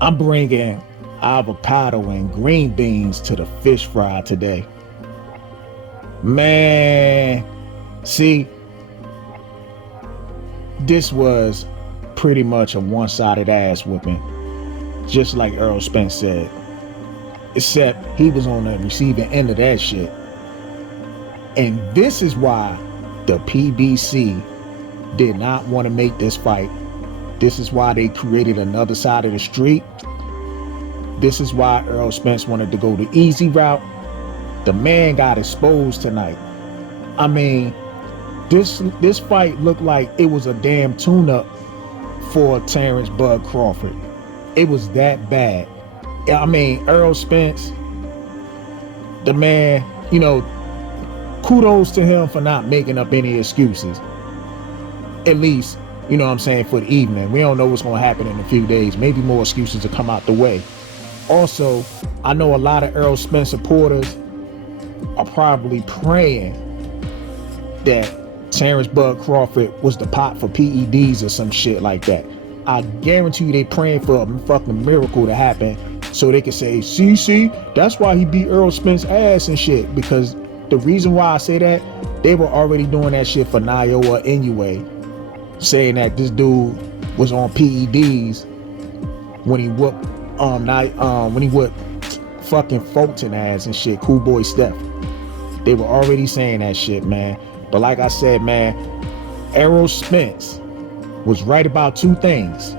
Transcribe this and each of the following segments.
I'm bringing avocado and green beans to the fish fry today. Man, see, this was pretty much a one-sided ass whooping, just like Errol Spence said. Except he was on the receiving end of that shit. And this is why the PBC did not want to make this fight. This is why they created another side of the street. This is why Errol Spence wanted to go the easy route. The man got exposed tonight. I mean, this fight looked like it was a damn tune-up for Terence Bud Crawford. It was that bad. I mean, Errol Spence, the man, kudos to him for not making up any excuses. At least, you know what I'm saying, for the evening. We don't know what's going to happen in a few days. Maybe more excuses will come out the way. Also, I know a lot of Errol Spence supporters are probably praying that Terence Bud Crawford was the pot for PEDs or some shit like that. I guarantee you they praying for a fucking miracle to happen so they can say, see, that's why he beat Errol Spence's ass and shit. Because the reason why I say that, they were already doing that shit for Naoya anyway, saying that this dude was on PEDs when he whooped fucking Fulton ass and shit, Cool Boy Steph. They were already saying that shit, man. But like I said, man, Errol Spence was right about two things.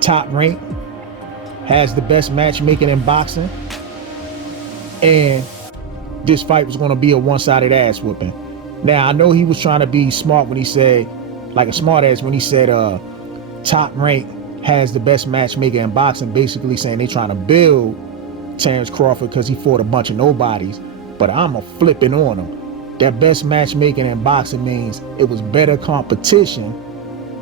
Top rank, has the best matchmaking in boxing, and this fight was going to be a one-sided ass whooping. Now, I know he was trying to be smart when he said, like a smart ass when he said top rank has the best matchmaker in boxing, basically saying they trying to build Terence Crawford because he fought a bunch of nobodies. But I'm a flipping on him. That best matchmaking in boxing means it was better competition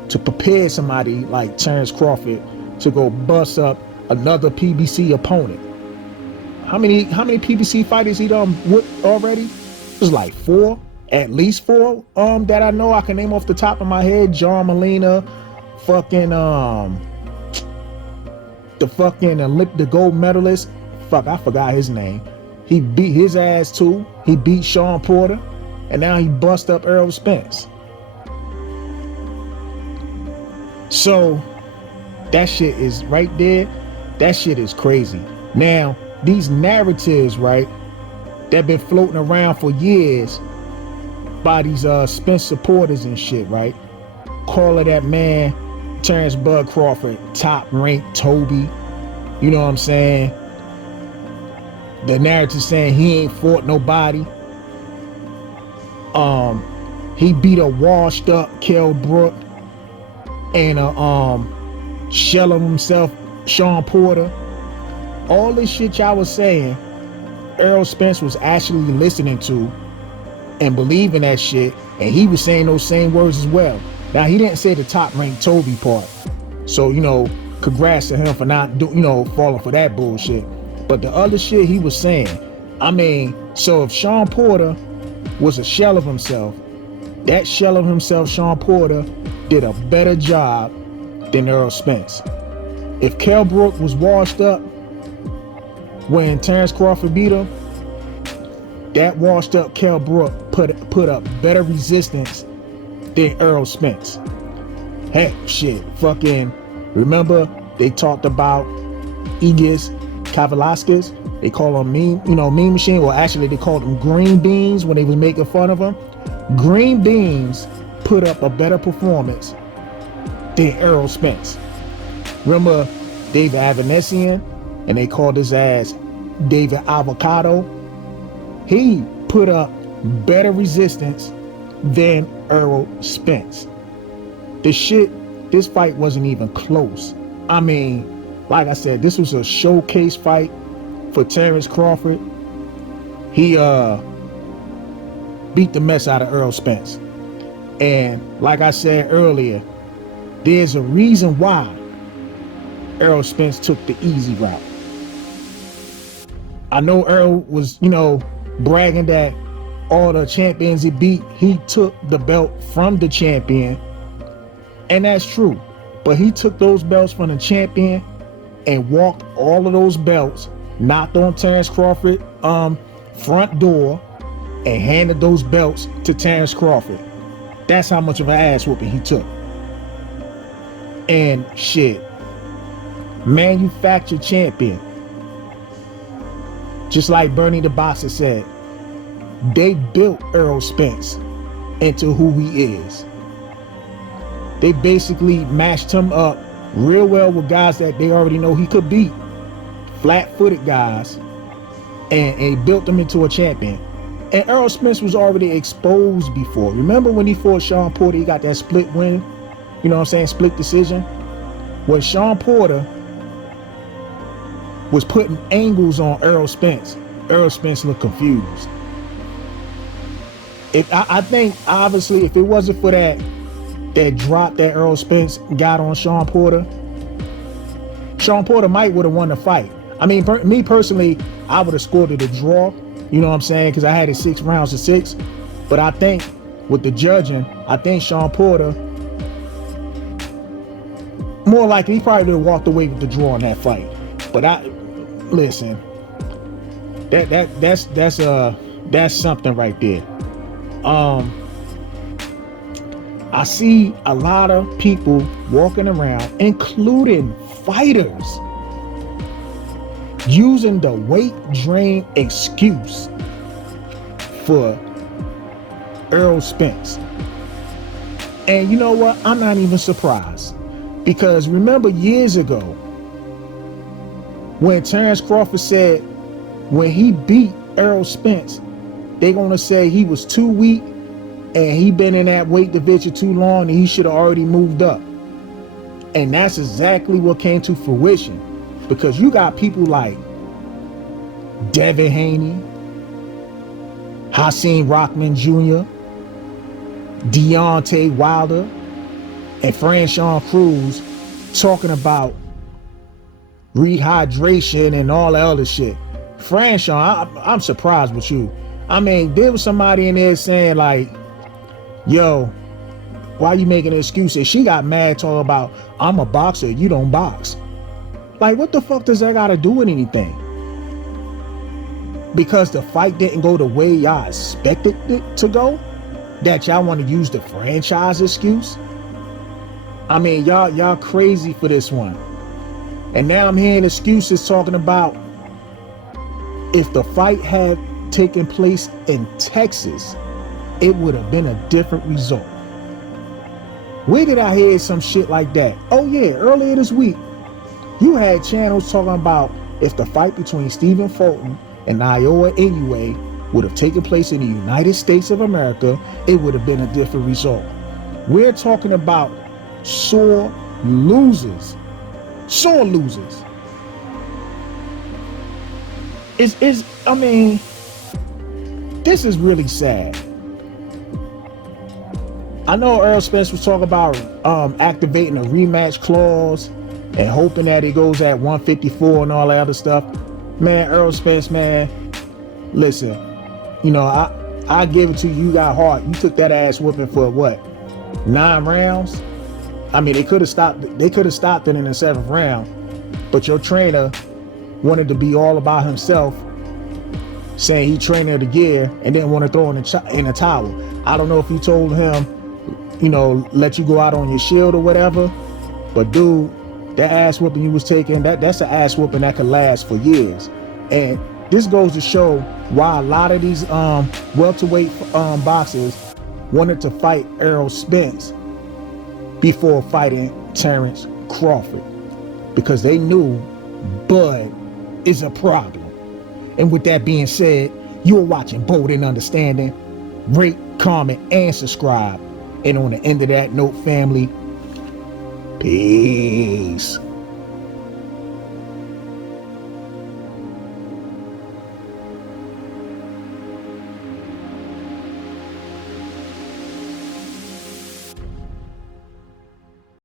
to prepare somebody like Terence Crawford to go bust up another PBC opponent. How many PBC fighters he done with already? It was like four, at least four. That I know I can name off the top of my head. John Molina, fucking the gold medalist. Fuck, I forgot his name. He beat his ass too. He beat Sean Porter, and now he bust up Errol Spence. So that shit is right there. That shit is crazy. Now, these narratives, right, that been floating around for years by these Spence supporters and shit, right? Calling that man Terence Bud Crawford top ranked Toby. You know what I'm saying? The narrative saying he ain't fought nobody. He beat a washed up Kell Brook and a shell of himself Sean Porter. All this shit y'all was saying, Errol Spence was actually listening to and believing that shit, and he was saying those same words as well. Now, he didn't say the top ranked Toby part, so congrats to him for not falling for that bullshit. But the other shit he was saying, I mean, so if Sean Porter was a shell of himself, that shell of himself, Sean Porter, did a better job than Errol Spence. If Kell Brook was washed up when Terence Crawford beat him, that washed up Kell Brook put up better resistance than Errol Spence. Heck, shit, fucking, remember they talked about Aegis Kavalaskis? They call him meme machine. Well, actually they called him green beans when they was making fun of him. Green beans put up a better performance than Errol Spence. Remember David Avanesian, and they called his ass David Avocado? He put up better resistance than Errol Spence. This fight wasn't even close. I mean, like I said, this was a showcase fight for Terence Crawford. He beat the mess out of Errol Spence. And like I said earlier, there's a reason why Errol Spence took the easy route. I know Errol was, bragging that all the champions he beat, he took the belt from the champion. And that's true. But he took those belts from the champion and walked all of those belts, knocked on Terence Crawford front door, and handed those belts to Terence Crawford. That's how much of an ass whooping he took. And shit, manufactured champion. Just like Bernie the Boxer said, they built Errol Spence into who he is. They basically matched him up real well with guys that they already know he could beat, flat-footed guys, and he built them into a champion. And Errol Spence was already exposed before. Remember when he fought Sean Porter, he got that split win, you know what I'm saying, split decision? When Sean Porter was putting angles on Errol Spence looked confused. I think, obviously, if it wasn't for that drop that Errol Spence got on Sean Porter might would have won the fight. I mean, me personally, I would have scored it a draw, you know what I'm saying, because I had it 6 rounds to 6. But I think with the judging, I think Sean Porter, more likely, he probably would have walked away with the draw in that fight. But listen, that's something right there. I see a lot of people walking around, including fighters, using the weight drain excuse for Errol Spence. And you know what? I'm not even surprised, because remember years ago when Terence Crawford said when he beat Errol Spence, they're gonna say he was too weak and he been in that weight division too long and he should have already moved up. And that's exactly what came to fruition, because you got people like Devin Haney, Hakeem Rockman Jr., Deontay Wilder, and Franchon Cruz talking about rehydration and all that other shit. Franchon, I'm surprised with you. I mean, there was somebody in there saying like, yo, why you making excuses? She got mad talking about, I'm a boxer, you don't box. Like, what the fuck does that got to do with anything? Because the fight didn't go the way y'all expected it to go, that y'all want to use the franchise excuse? I mean, y'all crazy for this one. And now I'm hearing excuses talking about if the fight had taken place in Texas, it would have been a different result. Where did I hear some shit like that? Oh yeah, earlier this week, you had channels talking about if the fight between Stephen Fulton and Naoya Inoue would have taken place in the United States of America, it would have been a different result. We're talking about sore losers. Sore losers. I mean, this is really sad. I know Errol Spence was talking about activating a rematch clause and hoping that it goes at 154 and all that other stuff. Man, Errol Spence, man, listen, you know, I give it to you. You got heart. You took that ass whooping for what, 9 rounds? I mean, they could have stopped it in the 7th round, but your trainer wanted to be all about himself, saying he trained of the year and didn't want to throw in a towel. I don't know if he told him, you know, let you go out on your shield or whatever, but dude, that ass whooping you was taking, that's an ass whooping that could last for years. And this goes to show why a lot of these welterweight boxers wanted to fight Errol Spence before fighting Terence Crawford, because they knew Bud is a problem. And with that being said, you're watching Bold and Understanding. Rate, comment, and subscribe. And on the end of that note, family, peace.